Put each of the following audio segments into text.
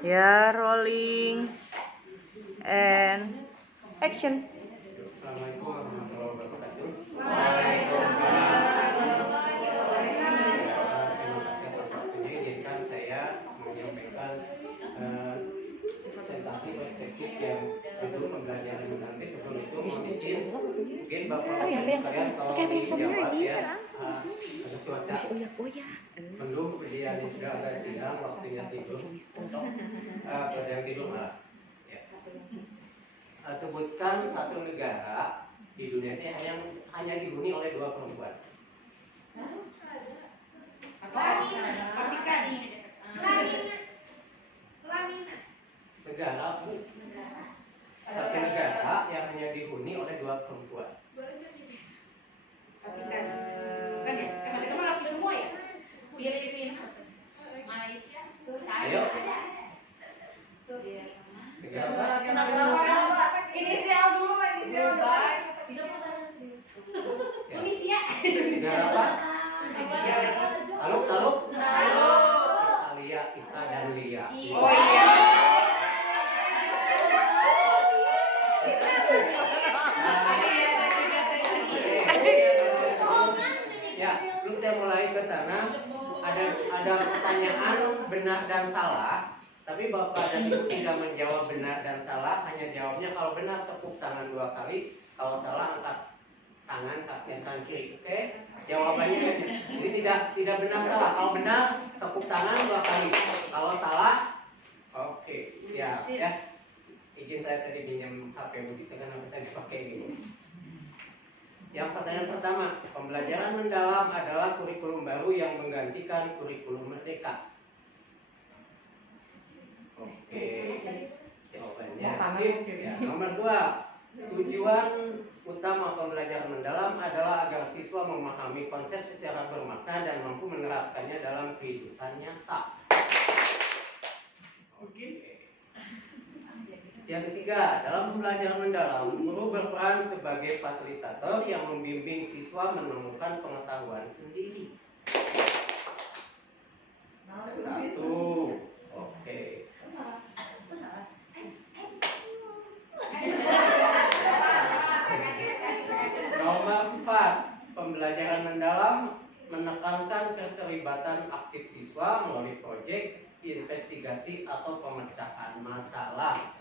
Ya, rolling and action. Assalamualaikum warahmatullahi wabarakatuh. Waalaikumsalam. Terima kasih atas waktunya. Izinkan saya menyampaikan presentasi perspektif yang judul pembelajaran menarik. Sebelum itu mungkin Bapak sekalian kalau dijawab ya, ada cuaca mendung, kemudian sudah agak siang, waktunya tidur untuk pada yang tidur malah. Ya. Sebutkan satu negara di dunia ini yang hanya dihuni oleh 2 perempuan. Vatikan. Negara satu negara yang hanya dihuni oleh 2 perempuan. Vatikan. Kan ya? Vatikan mah laki semua ya? Filipina, Malaysia, Ayo. Negara apa? Inisial dulu Pak, inisial dulu. Indonesia. Negara apa? Taluk. Italia, Ita dan Lia. Oh iya. Ya, belum saya mulai ke sana, ada pertanyaan benar dan salah, tapi Bapak dan Ibu tidak menjawab benar dan salah, hanya jawabnya kalau benar tepuk tangan 2 kali, kalau salah angkat tangan kanan kiri. Oke? Jawabannya ini tidak benar salah. Kalau benar tepuk tangan 2 kali. Kalau salah, oke. Ya. Izin saya tadi pinjam HP Bu bisa kan saya dipakai ini. Yang pertanyaan pertama, pembelajaran mendalam adalah kurikulum baru yang menggantikan kurikulum merdeka. Oke, jawabannya sip. Ya, nomor 2, tujuan utama pembelajaran mendalam adalah agar siswa memahami konsep secara bermakna dan mampu menerapkannya dalam kehidupan nyata. Oke. Yang ketiga, dalam pembelajaran mendalam, guru berperan sebagai fasilitator yang membimbing siswa menemukan pengetahuan sendiri. 1. Oke. Nomor 4, pembelajaran mendalam menekankan keterlibatan aktif siswa melalui proyek, investigasi atau pemecahan masalah.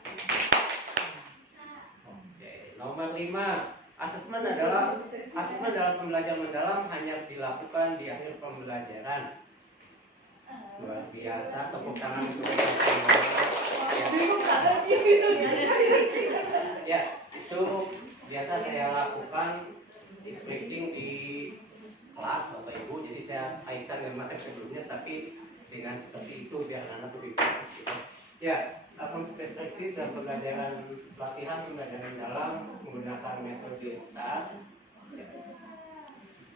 Oke. Nomor 5, asesmen dalam pembelajaran mendalam hanya dilakukan di akhir pembelajaran. Luar biasa, tepuk tangan untuk ya, itu biasa saya lakukan speaking di kelas Bapak Ibu, jadi saya kaitkan dengan materi sebelumnya tapi dengan seperti itu biar anak lebih fokus gitu. Ya, perspektif dan pembelajaran pelatihan pembelajaran dalam menggunakan metode STAR.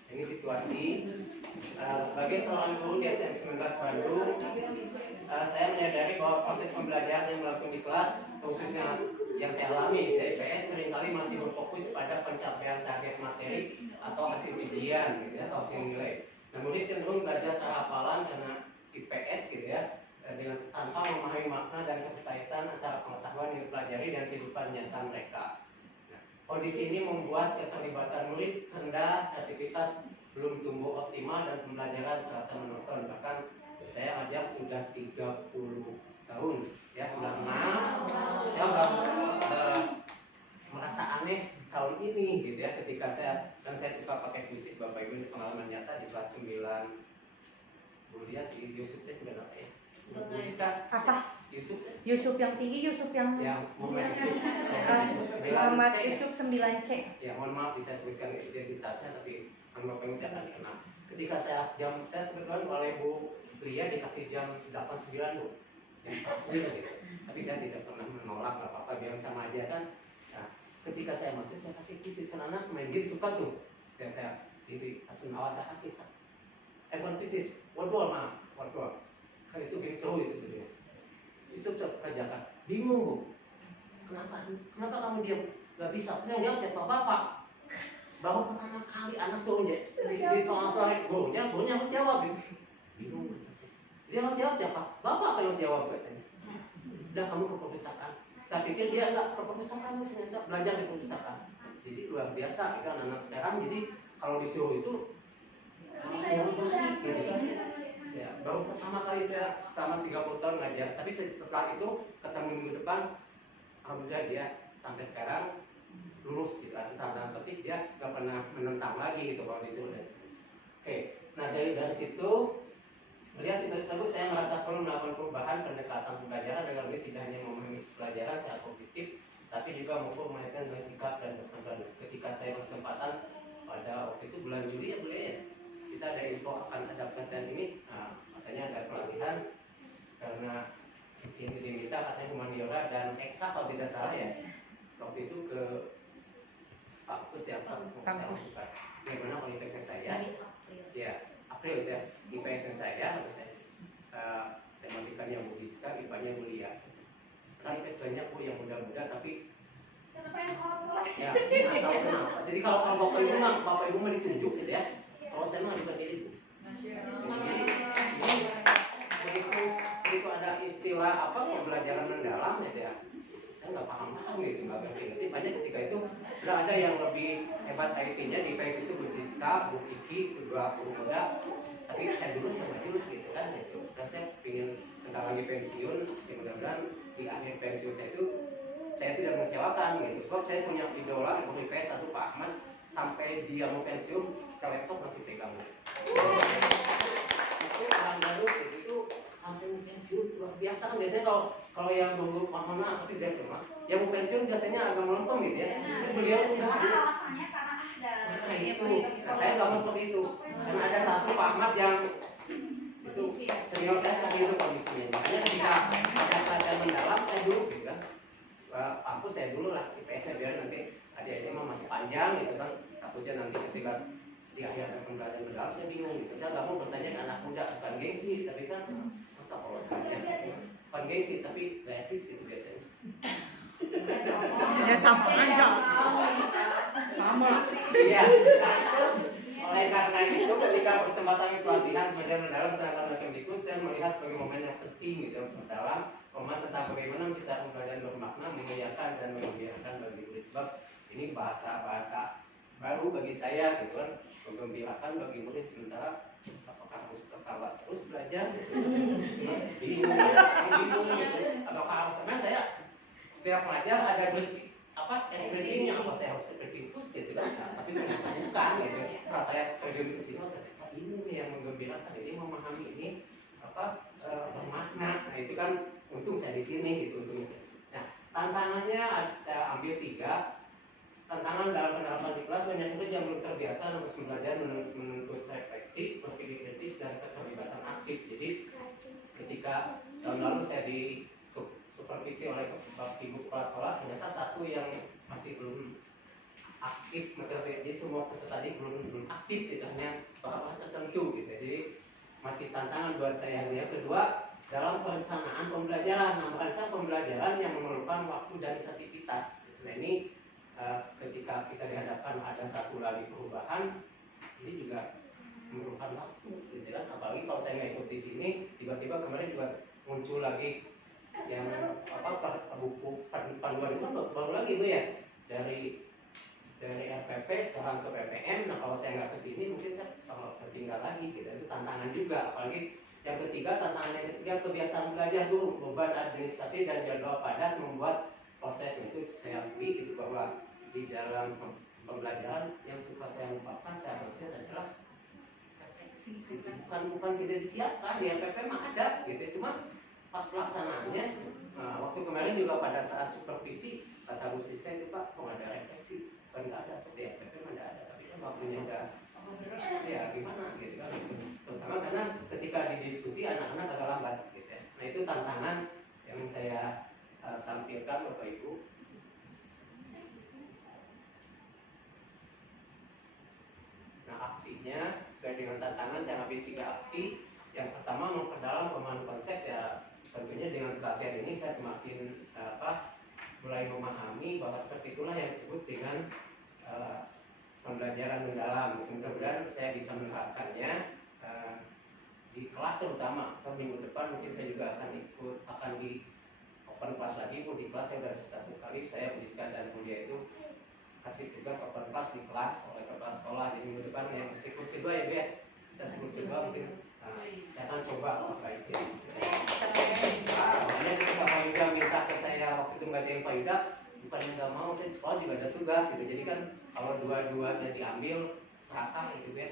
Ini situasi sebagai seorang guru di SM 19 Bandung, saya menyadari bahwa proses pembelajaran yang berlangsung di kelas, khususnya yang saya alami di IPS, seringkali masih berfokus pada pencapaian target materi atau hasil ujian, gitu ya, atau hasil nilai. Nah, murid cenderung belajar secara hafalan karena IPS, gitu ya, dengan tanpa memahami makna dan keterkaitan antara pengetahuan yang dipelajari dan kehidupan nyata mereka. Kondisi ini membuat keterlibatan murid rendah, kreativitas belum tumbuh optimal dan pembelajaran terasa monoton. Bahkan saya ajar sudah 30 tahun, ya sudah saya merasa aneh tahun ini, gitu ya, ketika saya suka pakai fisis Bapak Ibu, pengalaman nyata di kelas 9 kuliah si Yusuf teh sudah apa ya? Apa? Yusuf yang tinggi, Yusuf yang Muhammad Yusuf. Muhammad Yusuf 9C. Ya, mohon maaf bisa sebutkan identitasnya tapi Bapak Ibu jangan kenal. Ketika saya kebetulan oleh Bu Lia dikasih jam 8.9 Bu. Yang gitu. Tapi saya tidak pernah menolak, nggak apa-apa, biar sama aja kan. Nah, ketika saya masuk saya kasih fisis karena semain game suka tuh. Dan saya diri asen awas saya kasih. Bukan fisis, waduh kan itu game seru itu sebenarnya. Yusuf kerjakan, bingung Bu. Kenapa kamu diam? Gak bisa, saya jawab siapa bapak. Baru pertama kali anak suruh di soal gurunya harus jawab. Bingung. Dia harus jawab siapa? Bapak apa yang harus jawab katanya. udah kamu ke perpustakaan. Saya pikir dia enggak ke perpustakaan, ternyata belajar di perpustakaan. Jadi luar biasa kan anak sekarang. Jadi kalau disuruh itu mau gitu kan. Ya, baru pertama kali saya selama 30 tahun ngajar, tapi setelah itu ketemu minggu depan, alhamdulillah dia sampai sekarang lulus gitu. Tanda petik dia nggak pernah menentang lagi gitu kalau disuruh. Oke, nah dari situ melihat situasi tersebut, saya merasa perlu melakukan perubahan pendekatan pembelajaran dengan lebih tidak hanya memahami pelajaran secara kognitif, tapi juga mampu memainkan dengan sikap dan bertanggung. Ketika saya berkesempatan pada waktu itu bulan Juli ya boleh ya, kita ada info akan ada pelatihan ini, nah, katanya ada pelatihan karena di sini diminta katanya humaniora dan eksak kalau tidak salah ya. Waktu itu ke kampus ya, kampus. Gimana kalau IPS saya? Ya, April ya, IPS saya harus saya tematikanya Bu Rizka, IPA-nya Bu Lia. Kan IPS banyak Bu yang muda-muda tapi Kenapa yang horor? ya, nggak tahu kenapa. Jadi kalau bapak ibu mah ditunjuk gitu ya. Kalau saya mah juga diri Bu. Jadi begitu ada istilah apa pembelajaran mendalam gitu ya. Saya nggak paham gitu, nggak ngerti. Banyak ketika itu udah ada yang lebih hebat IT-nya di IPS itu Bu Siska, Bu Kiki, kedua guru muda. Tapi saya dulu sama dulu gitu kan itu. Dan saya ingin bentar lagi pensiun, ya mudah-mudahan di akhir pensiun saya itu saya tidak mengecewakan gitu. Sebab saya punya idola guru IPS satu Pak Ahmad, sampai dia mau pensiun ke laptop masih pegang. Itu orang baru itu sampai mau pensiun luar biasa kan. Biasanya kalau yang dulu mana tapi dia semua yang mau pensiun biasanya agak melempem gitu ya. Beliau udah Alasannya karena ada itu. Nah, saya nggak mau seperti itu karena ada satu Pak Ahmad yang itu senior saya seperti itu kondisinya. Makanya ketika ada pelajaran mendalam saya dulu gitu kan, aku saya dulu lah IPS-nya biar nanti adik-adiknya mah masih panjang gitu kan, takutnya nanti ketika di akhir pembelajaran mendalam saya bingung gitu. Saya nggak mau bertanya ke anak muda, bukan gengsi tapi kan masa kalau tanya bukan gengsi tapi gak etis gitu biasanya. Ya sama aja. Sama. Iya. Oleh karena itu ketika kesempatan pelatihan pembelajaran mendalam saya akan berikut, saya melihat sebagai momen yang penting gitu mendalam, momen tentang bagaimana kita pembelajaran bermakna, memuliakan dan mengembirakan bagi murid. Sebab ini bahasa baru bagi saya gitu kan, menggembirakan bagi murid. Sementara apakah harus tertawa terus belajar gitu? Bingung gitu. Apakah harus sama saya setiap pelajar ada expertingnya, apa saya harus experting terus gitu kan? Nah, tapi ternyata bukan gitu. Setelah saya terjun ke sini, ternyata ini nih yang menggembirakan, ini memahami ini bermakna. Nah itu kan untung saya di sini gitu untungnya. Nah tantangannya saya ambil 3. Tantangan dalam pendalaman di kelas, banyak murid yang belum terbiasa harus belajar menuntut refleksi, berpikir kritis dan keterlibatan aktif. Jadi ketika tahun lalu saya di supervisi oleh Bapak Ibu Kepala Sekolah, ternyata satu yang masih belum aktif, jadi semua peserta ini belum aktif gitu, hanya bahasa tertentu gitu. Jadi masih tantangan buat saya. Yang kedua, dalam perencanaan pembelajaran, merancang pembelajaran yang memerlukan waktu dan kreativitas. Nah ini ketika kita dihadapkan ada satu lagi perubahan, ini juga memerlukan waktu gitu kan. Apalagi kalau saya nggak ikut di sini, tiba-tiba kemarin juga muncul lagi yang buku panduan itu baru lagi Bu ya, dari RPP sekarang ke PPM. Nah kalau saya nggak kesini mungkin saya kalau tertinggal lagi gitu. Itu tantangan juga. Apalagi yang ketiga, tantangan yang ketiga kebiasaan belajar dulu, beban administrasi dan jadwal padat membuat proses itu saya akui gitu, bahwa di dalam pembelajaran yang suka saya lupakan saya maksud adalah refleksi gitu. Bukan tidak disiapkan, di RPP mah ada gitu, cuma pas pelaksanaannya. Nah, waktu kemarin juga pada saat supervisi kata Bu Siska itu Pak, kok ada refleksi? Kan nggak ada, seperti RPP mah nggak ada, tapi kan waktunya udah ya gimana gitu kan. Terutama karena ketika didiskusi anak-anak agak lambat gitu ya. Nah itu tantangan yang saya tampilkan Bapak Ibu. Nah aksinya sesuai dengan tantangan saya ambil 3 aksi. Yang pertama, memperdalam pemahaman konsep ya. Tentunya dengan pelatihan ini saya semakin mulai memahami bahwa seperti itulah yang disebut dengan pembelajaran mendalam. Mudah-mudahan saya bisa menerapkannya di kelas terutama. Minggu depan mungkin saya juga akan ikut di open kelas saya udah satu kali saya Diska dan Mulia itu kasih tugas open class di kelas oleh kepala sekolah. Jadi minggu depan yang siklus kedua ya Bu ya, kita siklus kedua mungkin saya akan coba perbaiki. Makanya ketika Pak Yuda minta ke saya waktu itu ngajarin Pak Yuda, bukannya nggak mau, saya di sekolah juga ada tugas gitu. Jadi kan kalau dua-duanya diambil serakah itu ya,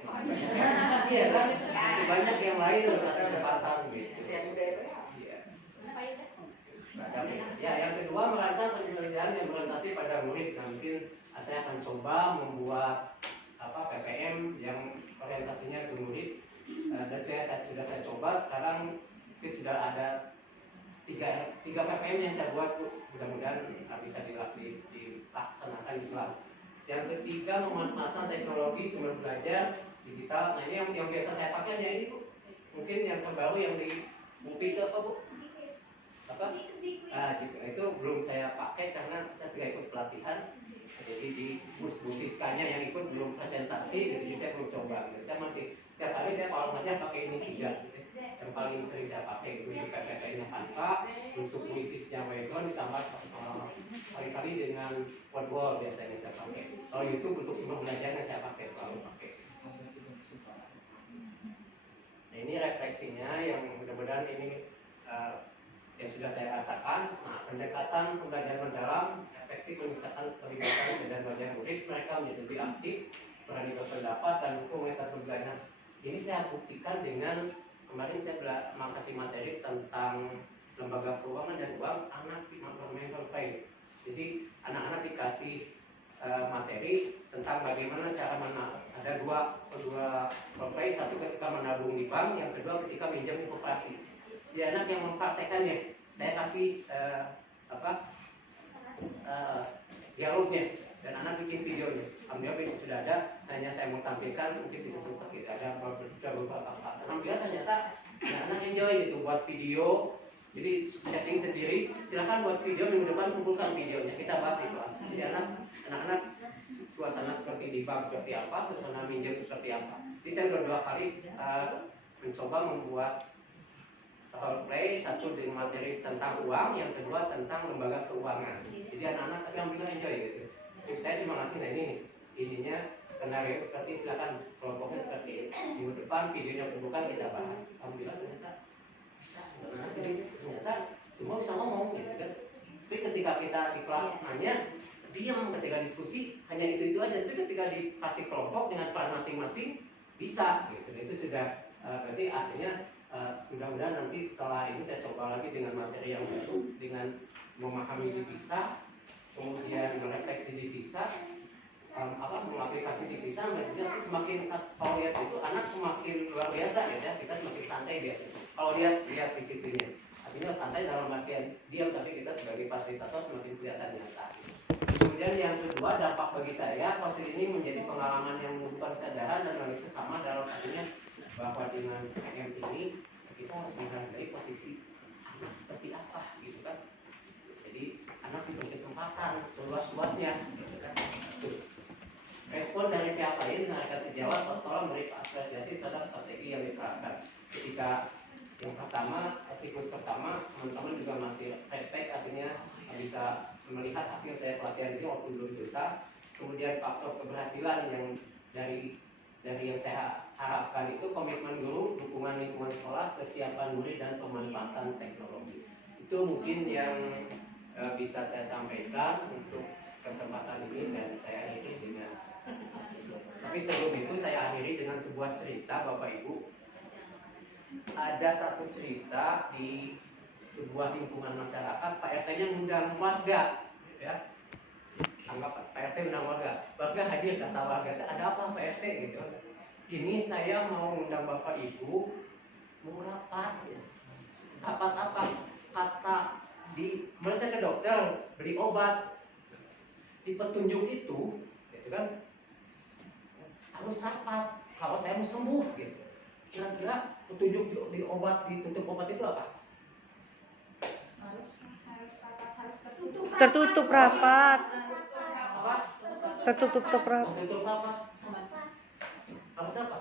iya kan masih banyak yang lain yang kasih kesempatan gitu. Iya. Ya, yang kedua merancang penelitian yang berorientasi pada murid. Nah, mungkin saya akan coba membuat PPM yang orientasinya ke murid. Dan sudah saya coba sekarang mungkin sudah ada tiga PPM yang saya buat, mudah-mudahan bisa dilaksanakan di kelas. Yang ketiga memanfaatkan teknologi sumber belajar digital. Nah ini yang biasa saya pakai hanya ini Bu. Mungkin yang terbaru yang di Bupi itu apa Bu? Apa? Itu belum saya pakai karena saya tidak ikut pelatihan. Jadi di Busiskanya yang ikut belum presentasi, jadi saya belum coba. Gitu. Saya masih tiap hari saya kalau ngajar pakai ini 3. Gitu. Yang paling sering saya pakai itu untuk PPT-nya Canva, untuk puisisnya Wagon ditambah kali-kali dengan Wordwall biasanya saya pakai. Kalau YouTube untuk sumber belajarnya saya pakai, selalu pakai. Nah ini refleksinya yang mudah-mudahan ini yang sudah saya rasakan. Nah, pendekatan pembelajaran mendalam, efektif meningkatkan keterlibatan dan belajar murid, mereka menjadi lebih aktif, berani berpendapat dan hukum metode belajar. Ini saya buktikan dengan kemarin saya kasih materi tentang lembaga keuangan dan uang anak bermain role. Jadi anak-anak dikasih materi tentang bagaimana cara ada dua role, satu ketika menabung di bank, yang kedua ketika minjam di koperasi. Jadi anak yang mempraktekannya, saya kasih dialognya dan anak bikin videonya. Alhamdulillah sudah ada, hanya saya mau tampilkan mungkin tidak sempat kita ada beberapa part. Alhamdulillah ternyata anak enjoy itu buat video. Jadi setting sendiri, silakan buat video, minggu depan kumpulkan videonya, kita bahas di kelas. Jadi anak-anak suasana seperti di bank seperti apa, suasana minjem seperti apa. Jadi saya udah 2 kali mencoba membuat role play, satu dengan materi tentang uang, yang kedua tentang lembaga keuangan. Jadi anak-anak tapi alhamdulillah enjoy gitu. Jadi saya cuma ngasih ininya skenario seperti silakan kelompoknya seperti ini. Minggu depan videonya kumpulkan kita bahas. Alhamdulillah ternyata bisa. Jadi ternyata semua bisa ngomong gitu kan. Tapi ketika kita di kelas nanya, diam ketika diskusi hanya itu aja. Tapi ketika dikasih kelompok dengan peran masing-masing bisa gitu. Itu sudah berarti artinya mudah-mudahan nanti setelah ini saya coba lagi dengan materi yang baru, dengan memahami dipisah, kemudian merefleksi dipisah, mengaplikasi dipisah, nanti semakin kalau lihat itu anak semakin luar biasa ya, kita semakin santai biasanya. Kalau lihat disiplinnya, artinya santai dalam artian diam, tapi kita sebagai fasilitator semakin kelihatan nyata. Kemudian yang kedua, dampak bagi saya, proses ini menjadi pengalaman yang membuka kesadaran dan bagi sesama dalam artinya bahwa dengan PM ini kita harus menghargai posisi anak seperti apa gitu kan. Jadi anak diberi kesempatan seluas-luasnya gitu kan. Respon dari pihak lain menarikkan sejawat sekolah memberi apresiasi terhadap strategi yang diterapkan. Ketika yang pertama, siklus pertama, teman-teman juga masih respect, artinya bisa melihat hasil saya pelatihan ini waktu belum tuntas. Kemudian faktor keberhasilan yang dari yang saya harapkan itu komitmen guru, dukungan lingkungan sekolah, kesiapan murid dan pemanfaatan teknologi. Itu mungkin yang bisa saya sampaikan untuk kesempatan ini dan saya akhiri dengan. Tapi sebelum itu saya akhiri dengan sebuah cerita Bapak Ibu. Ada satu cerita di sebuah lingkungan masyarakat, Pak RT-nya ngundang warga, ya. Anggap Pak RT undang warga hadir, kata warga, ada apa Pak RT gitu. Ini saya mau undang Bapak Ibu mau rapat. Rapat apa? Kata kemarin saya ke dokter beli obat. Di petunjuk itu, gitu kan, harus rapat. Kalau saya mau sembuh, gitu. Kira-kira petunjuk di obat, ditutup obat itu apa? Harus tertutup rapat. Apa? Tertutup rapat. Tertutup rapat. Sama siapa?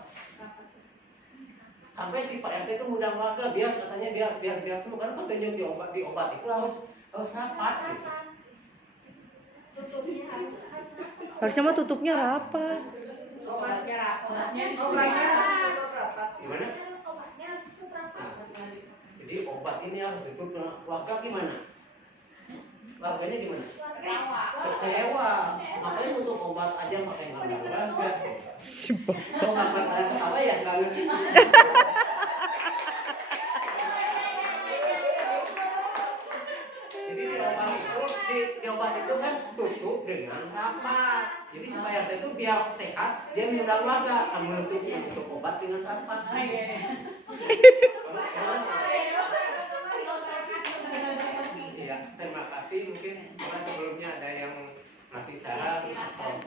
sampai si Pak RT itu ngundang warga biar katanya biar sembuh, karena petunjuk di obat itu harus rapat gitu. Tutupnya harus Harusnya mah tutupnya rapat. obatnya rapat. Gimana? Obatnya harus tutup rapat. Jadi obat ini harus ditutup. Warga gimana? Warganya gimana? Kecewa. Makanya tutup obat aja pakai ngundang warga. Kok nggak pernah ketawa ya? Nggak ngerti. Jadi di obat itu kan tutup dengan rapat. Jadi supaya itu biar sehat, dia mengundang warga, menutup obat dengan rapat. Iya, terima kasih. Mungkin sebelumnya ada yang masih saran atau